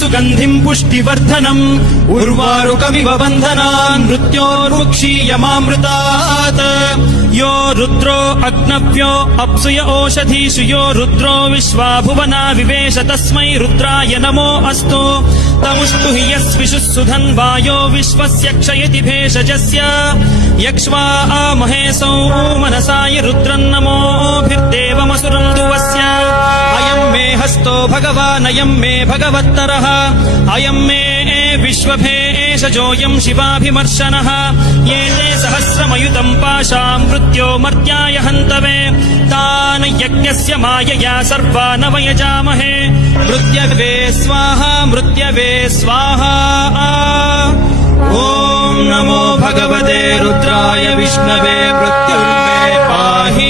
सुगन्धिम् पुष्टिवर्धनम् उर्वारुकमिव बन्धनान् मृत्योर्मुक्षीयमामृतात् यो रुद्रो अग्नव्यो अप्सुय ओषधीषु यो रुद्रो विश्वा भुवना विवेश तस्मै रुद्राय नमो अस्तु तमुष्टु हि यस्विषुः सुधन्वायो विश्वस्य क्षयति भेषजस्य यक्ष्वा महेशौ मनसाय रुद्रन्नमोभिर्देवमसुरम् दुवस्य अयम् मे हस्तो भगवान् अयम् मे भगवत्तरः अयम् मे विश्वभेषजोऽयम् शिवाभिमर्शनः ये ते सहस्रमयुतम् पाशाम् मृत्यो मर्त्याय हन्तवे तान् यज्ञस्य मायया सर्वान् वयजामहे मृत्यवे स्वाहा मृत्यवे स्वाहा ॐ नमो भगवते रुद्राय विष्णवे मृत्युर्मे पाहि